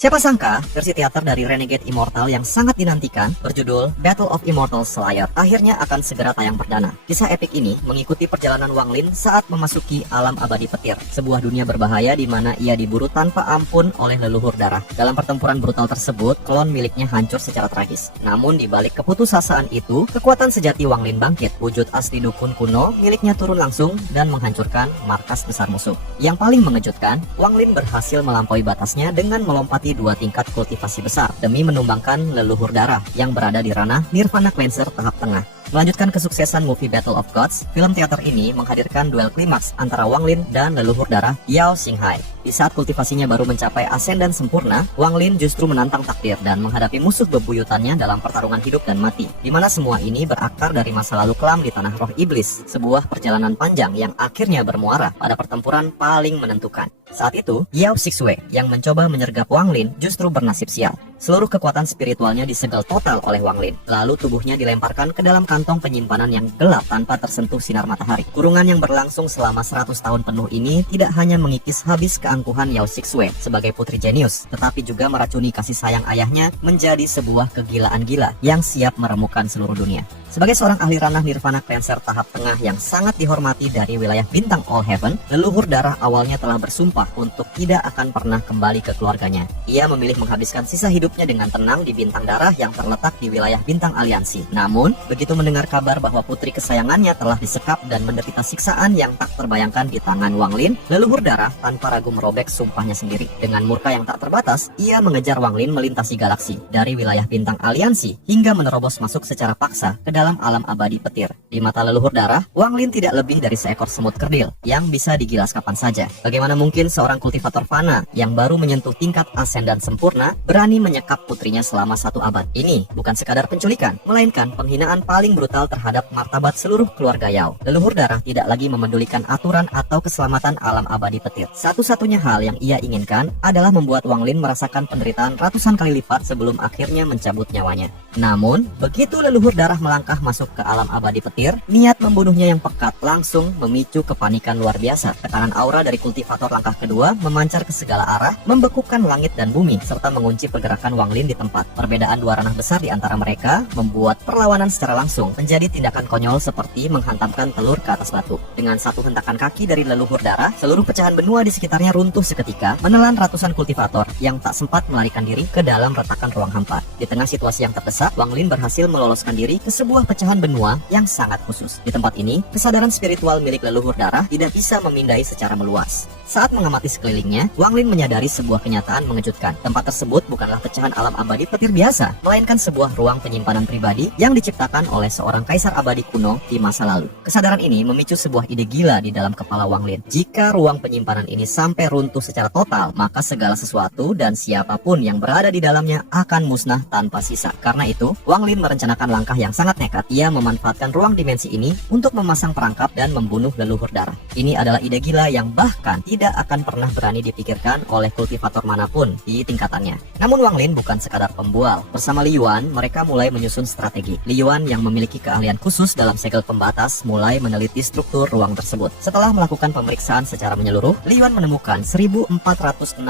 Siapa sangka, versi teater dari Renegade Immortal yang sangat dinantikan, berjudul Battle of Immortal Slayer, akhirnya akan segera tayang perdana. Kisah epik ini mengikuti perjalanan Wang Lin saat memasuki alam abadi petir, sebuah dunia berbahaya di mana ia diburu tanpa ampun oleh leluhur darah. Dalam pertempuran brutal tersebut, klon miliknya hancur secara tragis. Namun di balik keputusasaan itu, kekuatan sejati Wang Lin bangkit. Wujud asli dukun kuno miliknya turun langsung dan menghancurkan markas besar musuh. Yang paling mengejutkan, Wang Lin berhasil melampaui batasnya dengan melompati 2 tingkat kultivasi besar demi menumbangkan leluhur darah yang berada di ranah Nirvana Cleanser tahap tengah. Melanjutkan kesuksesan movie Battle of Gods, film teater ini menghadirkan duel klimaks antara Wang Lin dan leluhur darah Yao Xinghai. Di saat kultivasinya baru mencapai asendan sempurna, Wang Lin justru menantang takdir dan menghadapi musuh bebuyutannya dalam pertarungan hidup dan mati, di mana semua ini berakar dari masa lalu kelam di tanah roh iblis, sebuah perjalanan panjang yang akhirnya bermuara pada pertempuran paling menentukan. Saat itu, Yao Xixue yang mencoba menyergap Wang Lin justru bernasib sial. Seluruh kekuatan spiritualnya disegel total oleh Wang Lin, lalu tubuhnya dilemparkan ke dalam kantong penyimpanan yang gelap tanpa tersentuh sinar matahari. Kurungan yang berlangsung selama 100 tahun penuh ini tidak hanya mengikis habis keangkuhan Yao Xixue sebagai putri jenius, tetapi juga meracuni kasih sayang ayahnya menjadi sebuah kegilaan gila yang siap meremukkan seluruh dunia. Sebagai seorang ahli ranah Nirvana Cleanser tahap tengah yang sangat dihormati dari wilayah bintang All Heaven, leluhur darah awalnya telah bersumpah untuk tidak akan pernah kembali ke keluarganya. Ia memilih menghabiskan sisa hidupnya dengan tenang di bintang darah yang terletak di wilayah bintang aliansi. Namun, begitu mendengar kabar bahwa putri kesayangannya telah disekap dan menderita siksaan yang tak terbayangkan di tangan Wang Lin, leluhur darah tanpa ragu merobek sumpahnya sendiri. Dengan murka yang tak terbatas, ia mengejar Wang Lin melintasi galaksi dari wilayah bintang aliansi hingga menerobos masuk secara paksa ke dalam alam abadi petir. Di mata leluhur darah, Wang Lin tidak lebih dari seekor semut kerdil yang bisa digilas kapan saja. Bagaimana mungkin seorang kultivator fana yang baru menyentuh tingkat asendan sempurna berani menyekap putrinya selama 1 abad? Ini bukan sekadar penculikan, melainkan penghinaan paling brutal terhadap martabat seluruh keluarga Yao. Leluhur darah tidak lagi memedulikan aturan atau keselamatan alam abadi petir. Satu-satunya hal yang ia inginkan adalah membuat Wang Lin merasakan penderitaan ratusan kali lipat sebelum akhirnya mencabut nyawanya. Namun, begitu leluhur darah melangkah masuk ke alam abadi petir, niat membunuhnya yang pekat langsung memicu kepanikan luar biasa. Tekanan aura dari kultivator langkah kedua memancar ke segala arah, membekukan langit dan bumi, serta mengunci pergerakan Wang Lin di tempat. Perbedaan 2 ranah besar di antara mereka membuat perlawanan secara langsung menjadi tindakan konyol seperti menghantamkan telur ke atas batu. Dengan satu hentakan kaki dari leluhur darah, seluruh pecahan benua di sekitarnya runtuh seketika, menelan ratusan kultivator yang tak sempat melarikan diri ke dalam retakan ruang hampa. Di tengah situasi yang terdesak, Wang Lin berhasil meloloskan diri ke sebuah pecahan benua yang sangat khusus. Di tempat ini, kesadaran spiritual milik leluhur darah tidak bisa memindai secara meluas. Saat mengamati sekelilingnya, Wang Lin menyadari sebuah kenyataan mengejutkan. Tempat tersebut bukanlah pecahan alam abadi petir biasa, melainkan sebuah ruang penyimpanan pribadi yang diciptakan oleh seorang kaisar abadi kuno di masa lalu. Kesadaran ini memicu sebuah ide gila di dalam kepala Wang Lin. Jika ruang penyimpanan ini sampai runtuh secara total, maka segala sesuatu dan siapapun yang berada di dalamnya akan musnah tanpa sisa. Karena itu, Wang Lin merencanakan langkah yang sangat nekat. Ia memanfaatkan ruang dimensi ini untuk memasang perangkap dan membunuh leluhur darah. Ini adalah ide gila yang bahkan tidak akan pernah berani dipikirkan oleh kultivator manapun di tingkatannya. Namun Wang Lin bukan sekadar pembual. Bersama Li Yuan, mereka mulai menyusun strategi. Li Yuan yang memiliki keahlian khusus dalam segel pembatas mulai meneliti struktur ruang tersebut. Setelah melakukan pemeriksaan secara menyeluruh, Li Yuan menemukan 1465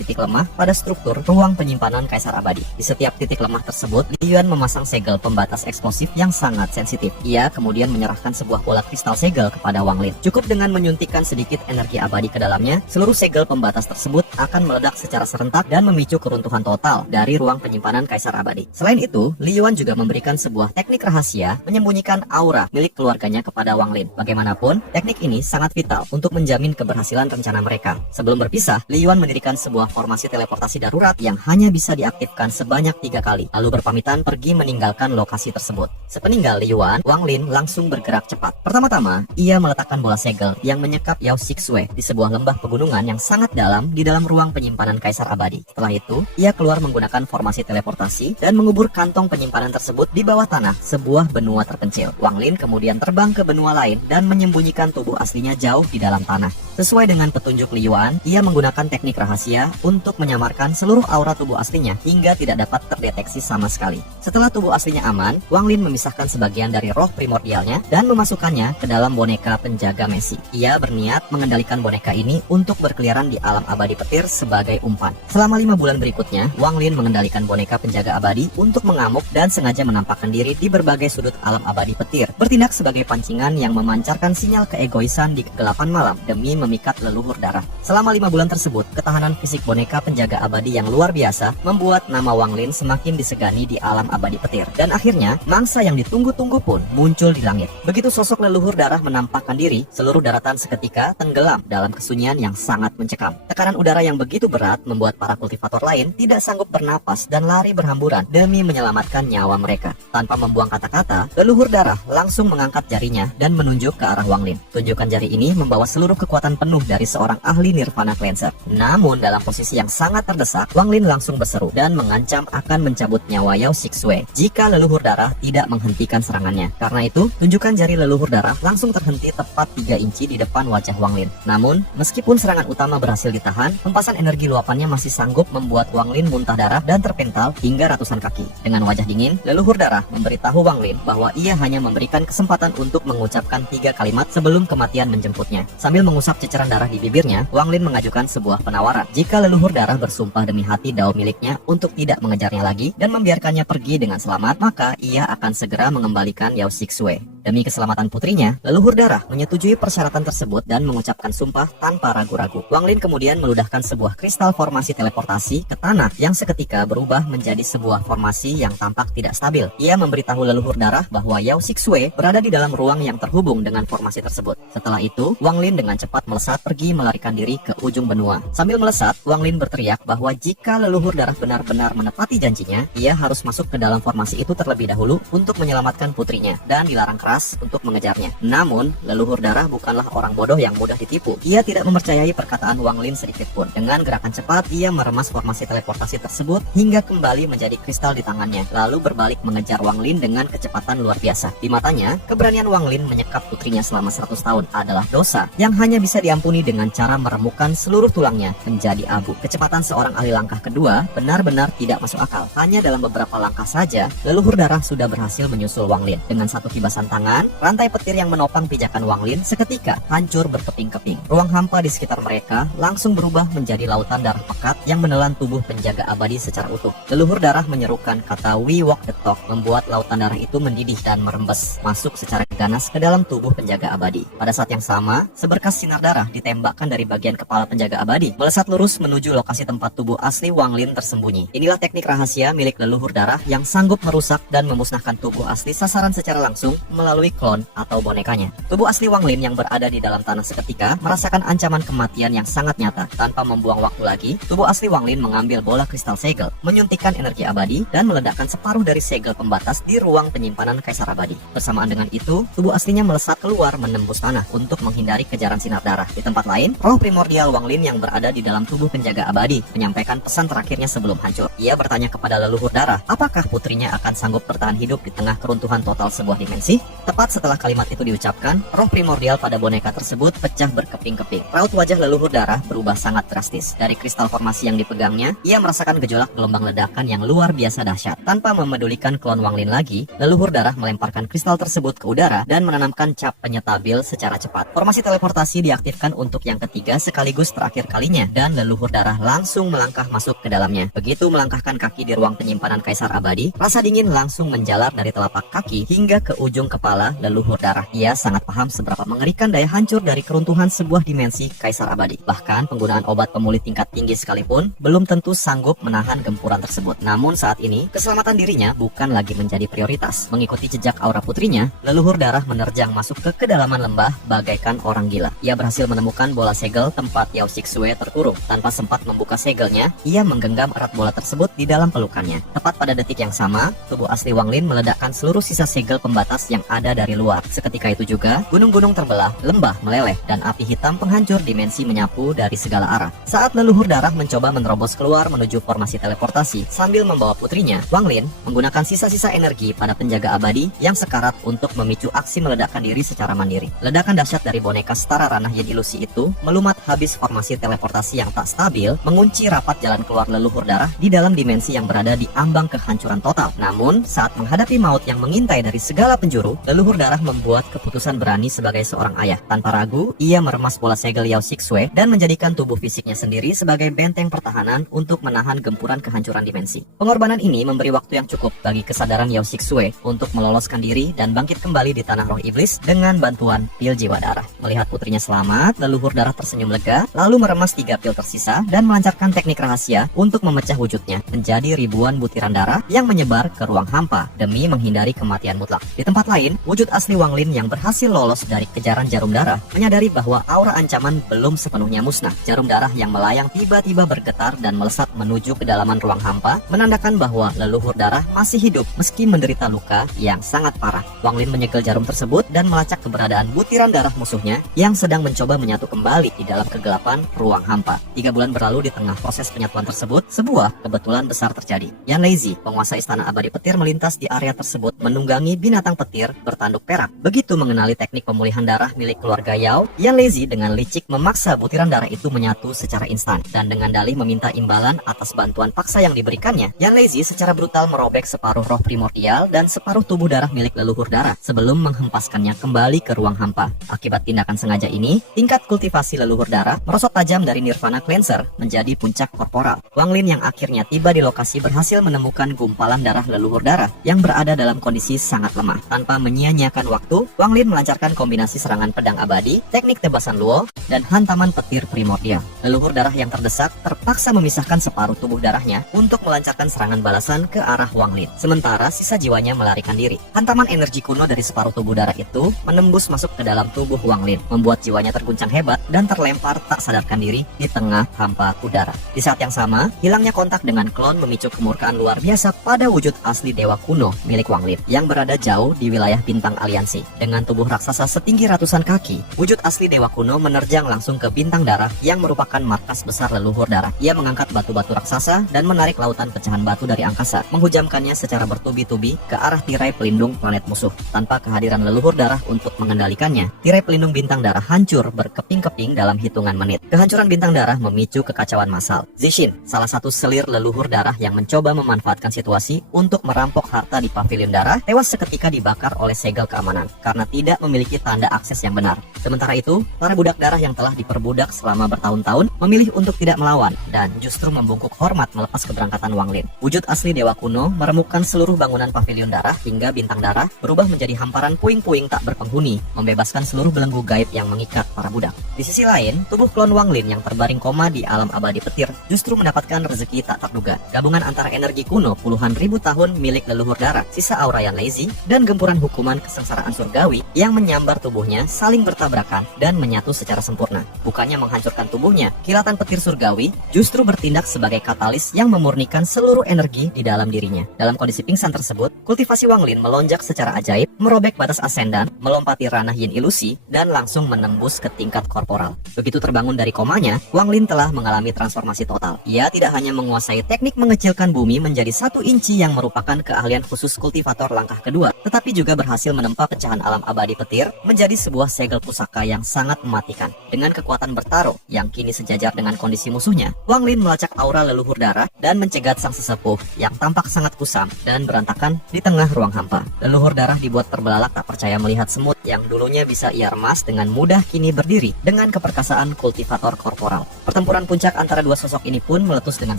titik lemah pada struktur ruang penyimpanan kaisar abadi. Di setiap titik lemah tersebut, Li Yuan memasang segel pembatas eksplosif yang sangat sensitif. Ia kemudian menyerahkan sebuah bola kristal segel kepada Wang Lin. Cukup dengan menyuntikkan sedikit energi abadi ke dalamnya, seluruh segel pembatas tersebut akan meledak secara serentak dan memicu keruntuhan total dari ruang penyimpanan kaisar abadi. Selain itu, Li Yuan juga memberikan sebuah teknik rahasia menyembunyikan aura milik keluarganya kepada Wang Lin. Bagaimanapun, teknik ini sangat vital untuk menjamin keberhasilan rencana mereka. Sebelum berpisah, Li Yuan mendirikan sebuah formasi teleportasi darurat yang hanya bisa diaktifkan sebanyak 3 kali, lalu berpamitan pergi meninggalkan lokasi tersebut. Sepeninggal Li Yuan, Wang Lin langsung bergerak cepat. Pertama-tama, ia meletakkan bola segel yang menyekap Yao Xixue di sebuah lembah pegunungan yang sangat dalam di dalam ruang penyimpanan kaisar abadi. Setelah itu, ia keluar menggunakan formasi teleportasi dan mengubur kantong penyimpanan tersebut di bawah tanah sebuah benua terpencil. Wang Lin kemudian terbang ke benua lain dan menyembunyikan tubuh aslinya jauh di dalam tanah. Sesuai dengan petunjuk Li Yuan, ia menggunakan teknik rahasia untuk menyamarkan seluruh aura tubuh aslinya hingga tidak dapat terdeteksi sama sekali. Setelah tubuh aslinya aman, Wang Lin memisahkan sebagian dari roh primordialnya dan memasukkannya ke dalam boneka penjaga Messi. Ia berniat mengendalikan boneka boneka ini untuk berkeliaran di alam abadi petir sebagai umpan. Selama 5 bulan berikutnya, Wang Lin mengendalikan boneka penjaga abadi untuk mengamuk dan sengaja menampakkan diri di berbagai sudut alam abadi petir, bertindak sebagai pancingan yang memancarkan sinyal keegoisan di kegelapan malam demi memikat leluhur darah. Selama 5 bulan tersebut, ketahanan fisik boneka penjaga abadi yang luar biasa membuat nama Wang Lin semakin disegani di alam abadi petir. Dan akhirnya, mangsa yang ditunggu-tunggu pun muncul di langit. Begitu sosok leluhur darah menampakkan diri, seluruh daratan seketika tenggelam dalam kesunyian yang sangat mencekam. Tekanan udara yang begitu berat membuat para kultivator lain tidak sanggup bernapas dan lari berhamburan demi menyelamatkan nyawa mereka. Tanpa membuang kata-kata, leluhur darah langsung mengangkat jarinya dan menunjuk ke arah Wang Lin. Tunjukan jari ini membawa seluruh kekuatan penuh dari seorang ahli Nirvana Cleanser. Namun dalam posisi yang sangat terdesak, Wang Lin langsung berseru dan mengancam akan mencabut nyawa Yao Shixue jika leluhur darah tidak menghentikan serangannya. Karena itu, tunjukan jari leluhur darah langsung terhenti tepat 3 inci di depan wajah Wang Lin. Namun, meskipun serangan utama berhasil ditahan, hempasan energi luapannya masih sanggup membuat Wang Lin muntah darah dan terpental hingga ratusan kaki. Dengan wajah dingin, leluhur darah memberitahu Wang Lin bahwa ia hanya memberikan kesempatan untuk mengucapkan 3 kalimat sebelum kematian menjemputnya. Sambil mengusap ceceran darah di bibirnya, Wang Lin mengajukan sebuah penawaran. Jika leluhur darah bersumpah demi hati Dao miliknya untuk tidak mengejarnya lagi dan membiarkannya pergi dengan selamat, maka ia akan segera mengembalikan Yao Shixue. Demi keselamatan putrinya, leluhur darah menyetujui persyaratan tersebut dan mengucapkan sumpah tanpa ragu-ragu. Wang Lin kemudian meludahkan sebuah kristal formasi teleportasi ke tanah yang seketika berubah menjadi sebuah formasi yang tampak tidak stabil. Ia memberitahu leluhur darah bahwa Yao Shixue berada di dalam ruang yang terhubung dengan formasi tersebut. Setelah itu, Wang Lin dengan cepat melesat pergi melarikan diri ke ujung benua. Sambil melesat, Wang Lin berteriak bahwa jika leluhur darah benar-benar menepati janjinya, ia harus masuk ke dalam formasi itu terlebih dahulu untuk menyelamatkan putrinya dan dilarang keras untuk mengejarnya. Namun, leluhur darah bukanlah orang bodoh yang mudah ditipu. Ia tidak mempercayai perkataan Wang Lin sedikit pun. Dengan gerakan cepat, ia meremas formasi teleportasi tersebut hingga kembali menjadi kristal di tangannya, lalu berbalik mengejar Wang Lin dengan kecepatan luar biasa. Di matanya, keberanian Wang Lin menyekap putrinya selama 100 tahun adalah dosa yang hanya bisa diampuni dengan cara meremukkan seluruh tulangnya menjadi abu. Kecepatan seorang ahli langkah kedua benar-benar tidak masuk akal. Hanya dalam beberapa langkah saja, leluhur darah sudah berhasil menyusul Wang Lin. Dengan satu kibasan tangan, rantai petir yang menopang pijakan Wang Lin seketika hancur berkeping-keping. Ruang hampa di sekitar mereka langsung berubah menjadi lautan darah pekat yang menelan tubuh penjaga abadi secara utuh. Leluhur darah menyerukan kata "We walk the talk", membuat lautan darah itu mendidih dan merembes masuk secara ganas ke dalam tubuh penjaga abadi. Pada saat yang sama, seberkas sinar darah ditembakkan dari bagian kepala penjaga abadi, melesat lurus menuju lokasi tempat tubuh asli Wang Lin tersembunyi. Inilah teknik rahasia milik leluhur darah yang sanggup merusak dan memusnahkan tubuh asli sasaran secara langsung melalui klon atau bonekanya. Tubuh asli Wang Lin yang berada di dalam tanah seketika merasakan ancaman kematian yang sangat nyata. Tanpa membuang waktu lagi, tubuh asli Wang Lin mengambil bola kristal segel, menyuntikkan energi abadi, dan meledakkan separuh dari segel pembatas di ruang penyimpanan Kaisar Abadi. Bersamaan dengan itu, tubuh aslinya melesat keluar menembus tanah untuk menghindari kejaran sinar darah. Di tempat lain, roh primordial Wang Lin yang berada di dalam tubuh penjaga abadi menyampaikan pesan terakhirnya sebelum hancur. Ia bertanya kepada leluhur darah, apakah putrinya akan sanggup bertahan hidup di tengah keruntuhan total sebuah dimensi? Tepat setelah kalimat itu diucapkan, roh primordial pada boneka tersebut pecah berkeping-keping. Raut wajah leluhur darah berubah sangat drastis. Dari kristal formasi yang dipegangnya, ia merasakan gejolak gelombang ledakan yang luar biasa dahsyat. Tanpa memedulikan klon Wang Lin lagi, leluhur darah melemparkan kristal tersebut ke udara dan menanamkan cap penyetabil secara cepat. Formasi teleportasi diaktifkan untuk yang ketiga sekaligus terakhir kalinya, dan leluhur darah langsung melangkah masuk ke dalamnya. Begitu melangkahkan kaki di ruang penyimpanan Kaisar Abadi, rasa dingin langsung menjalar dari telapak kaki hingga ke ujung kepala leluhur darah. Ia sangat paham seberapa mengerikan daya hancur dari keruntuhan sebuah dimensi Kaisar Abadi. Bahkan penggunaan obat pemulih tingkat tinggi sekalipun belum tentu sanggup menahan gempuran tersebut. Namun saat ini, keselamatan dirinya bukan lagi menjadi prioritas. Mengikuti jejak aura putrinya, leluhur darah menerjang masuk ke kedalaman lembah bagaikan orang gila. Ia berhasil menemukan bola segel tempat Yao Shixue terkurung. Tanpa sempat membuka segelnya, ia menggenggam erat bola tersebut di dalam pelukannya. Tepat pada detik yang sama, tubuh asli Wang Lin meledakkan seluruh sisa segel pembatas yang ada dari luar. Seketika itu juga, gunung-gunung terbelah, lembah meleleh, dan api hitam penghancur dimensi menyapu dari segala arah. Saat leluhur darah mencoba menerobos keluar menuju formasi teleportasi sambil membawa putrinya, Wang Lin menggunakan sisa-sisa energi pada penjaga abadi yang sekarat untuk memicu memicu aksi meledakkan diri secara mandiri. Ledakan dahsyat dari boneka setara ranah Yin Ilusi itu melumat habis formasi teleportasi yang tak stabil, mengunci rapat jalan keluar leluhur darah di dalam dimensi yang berada di ambang kehancuran total. Namun, saat menghadapi maut yang mengintai dari segala penjuru, leluhur darah membuat keputusan berani sebagai seorang ayah. Tanpa ragu, ia meremas bola segel Yao Shixue dan menjadikan tubuh fisiknya sendiri sebagai benteng pertahanan untuk menahan gempuran kehancuran dimensi. Pengorbanan ini memberi waktu yang cukup bagi kesadaran Yao Shixue untuk meloloskan diri dan bangkit kembali di tanah roh iblis dengan bantuan pil jiwa darah. Melihat putrinya selamat, leluhur darah tersenyum lega, lalu meremas 3 pil tersisa dan melancarkan teknik rahasia untuk memecah wujudnya menjadi ribuan butiran darah yang menyebar ke ruang hampa demi menghindari kematian mutlak. Di tempat lain, wujud asli Wang Lin yang berhasil lolos dari kejaran jarum darah menyadari bahwa aura ancaman belum sepenuhnya musnah. Jarum darah yang melayang tiba-tiba bergetar dan melesat menuju kedalaman ruang hampa, menandakan bahwa leluhur darah masih hidup meski menderita luka yang sangat parah. Wang Lin menyegel jarum tersebut dan melacak keberadaan butiran darah musuhnya yang sedang mencoba menyatu kembali di dalam kegelapan ruang hampa. 3 bulan berlalu di tengah proses penyatuan tersebut, sebuah kebetulan besar terjadi. Yan Lazy, penguasa istana abadi petir, melintas di area tersebut menunggangi binatang petir bertanduk perak. Begitu mengenali teknik pemulihan darah milik keluarga Yao, Yan Lazy dengan licik memaksa butiran darah itu menyatu secara instan, dan dengan dalih meminta imbalan atas bantuan paksa yang diberikannya, Yan Lazy secara brutal merobek separuh roh primordial dan separuh tubuh darah milik leluhur darah sebelum menghempaskannya kembali ke ruang hampa. Akibat tindakan sengaja ini, tingkat kultivasi leluhur darah merosot tajam dari Nirvana Cleanser menjadi puncak korporal. Wang Lin yang akhirnya tiba di lokasi berhasil menemukan gumpalan darah leluhur darah yang berada dalam kondisi sangat lemah. Tanpa menyia-nyiakan waktu, Wang Lin melancarkan kombinasi serangan pedang abadi, teknik tebasan luo, dan hantaman petir primordial. Leluhur darah yang terdesak terpaksa memisahkan separuh tubuh darahnya untuk melancarkan serangan balasan ke arah Wang Lin. Sementara sisa jiwanya melarikan diri. Hantaman energi kuno dari separuh tubuh darah itu menembus masuk ke dalam tubuh Wang Lin, membuat jiwanya terguncang hebat dan terlempar tak sadarkan diri di tengah hampa udara. Di saat yang sama, hilangnya kontak dengan klon memicu kemurkaan luar biasa pada wujud asli dewa kuno milik Wang Lin yang berada jauh di wilayah bintang aliansi. Dengan tubuh raksasa setinggi ratusan kaki, wujud asli dewa kuno menerjang langsung ke bintang darah yang merupakan markas besar leluhur darah. Ia mengangkat batu-batu raksasa dan menarik lautan pecahan batu dari angkasa, menghujamkannya secara bertubi-tubi ke arah tirai pelindung planet musuh. Tanpa kehadiran leluhur darah untuk mengendalikannya, tirai pelindung bintang darah hancur berkeping-keping dalam hitungan menit. Kehancuran bintang darah memicu kekacauan massal. Zixin, salah satu selir leluhur darah yang mencoba memanfaatkan situasi untuk merampok harta di pavilion darah, tewas seketika dibakar oleh segel keamanan karena tidak memiliki tanda akses yang benar. Sementara itu, para budak darah yang telah diperbudak selama bertahun-tahun memilih untuk tidak melawan dan justru membungkuk hormat melepas keberangkatan Wang Lin. Wujud asli dewa kuno meremukkan seluruh bangunan pavilion darah hingga bintang darah berubah menjadi hamparan puing-puing tak berpenghuni, membebaskan seluruh belenggu gaib yang mengikat para budak. Di sisi lain, tubuh klon Wang Lin yang terbaring koma di alam abadi petir justru mendapatkan rezeki tak terduga. Gabungan antara energi kuno puluhan ribu tahun milik leluhur darah, sisa aura Yan Lazy, dan gempuran hukuman kesengsaraan surgawi yang menyambar tubuhnya saling bertabrakan dan menyatu secara sempurna. Bukannya menghancurkan tubuhnya, kilatan petir surgawi justru bertindak sebagai katalis yang memurnikan seluruh energi di dalam dirinya. Dalam kondisi pingsan tersebut, kultivasi Wang Lin melonjak secara ajaib, merobek batas asendan, melompati ranah Yin Ilusi, dan langsung menembus ke tingkat korporal. Begitu terbangun dari komanya, Wang Lin telah mengalami transformasi total. Ia tidak hanya menguasai teknik mengecilkan bumi menjadi 1 inci yang merupakan keahlian khusus kultivator langkah kedua, tetapi juga berhasil menempa pecahan alam abadi petir menjadi sebuah segel pusaka yang sangat mematikan. Dengan kekuatan bertaruh yang kini sejajar dengan kondisi musuhnya, Wang Lin melacak aura leluhur darah dan mencegat sang sesepuh yang tampak sangat kusam dan berantakan di tengah ruang hampa. Leluhur darah dibuat terbelalak tak percaya melihat semut yang dulunya bisa ia remas dengan mudah kini berdiri dengan keperkasaan kultivator korporal. Pertempuran puncak antara dua sosok ini pun meletus dengan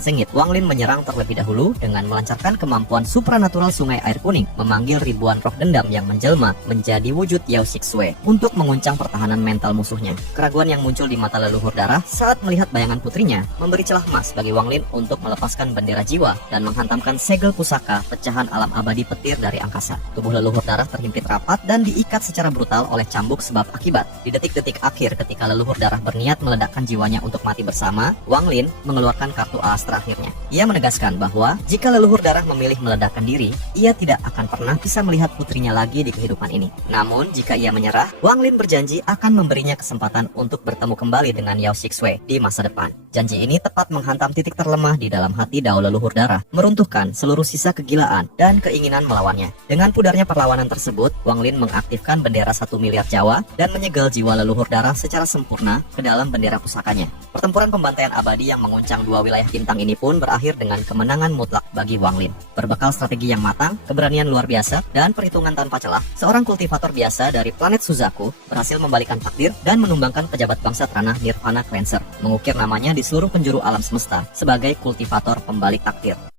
sengit. Wang Lin menyerang terlebih dahulu dengan melancarkan kemampuan supranatural sungai air kuning, memanggil ribuan roh dendam yang menjelma menjadi wujud Yao Shixue untuk menguncang pertahanan mental musuhnya. Keraguan yang muncul di mata leluhur darah saat melihat bayangan putrinya memberi celah emas bagi Wang Lin untuk melepaskan bendera jiwa dan menghantamkan segel pusaka pecahan alam abadi petir dari angkasa. Tubuh leluhur darah terhimpit rapat dan diikat secara brutal oleh cambuk sebab akibat. Di detik-detik akhir ketika leluhur darah berniat meledakkan jiwanya untuk mati bersama, Wang Lin mengeluarkan kartu as terakhirnya. Ia menegaskan bahwa jika leluhur darah memilih meledakkan diri, ia tidak akan pernah bisa melihat melihat putrinya lagi di kehidupan ini. Namun, jika ia menyerah, Wang Lin berjanji akan memberinya kesempatan untuk bertemu kembali dengan Yao Shixue di masa depan. Janji ini tepat menghantam titik terlemah di dalam hati Dao leluhur darah, meruntuhkan seluruh sisa kegilaan dan keinginan melawannya. Dengan pudarnya perlawanan tersebut, Wang Lin mengaktifkan bendera 1 miliar Jawa dan menyegel jiwa leluhur darah secara sempurna ke dalam bendera pusakanya. Pertempuran pembantaian abadi yang menguncang dua wilayah bintang ini pun berakhir dengan kemenangan mutlak bagi Wang Lin. Berbekal strategi yang matang, keberanian luar biasa, dan perhitungan tanpa celah, seorang kultivator biasa dari planet Suzaku berhasil membalikkan takdir dan menumbangkan pejabat bangsa tanah Nirvana Cleanser, mengukir namanya di seluruh penjuru alam semesta sebagai kultivator pembalik takdir.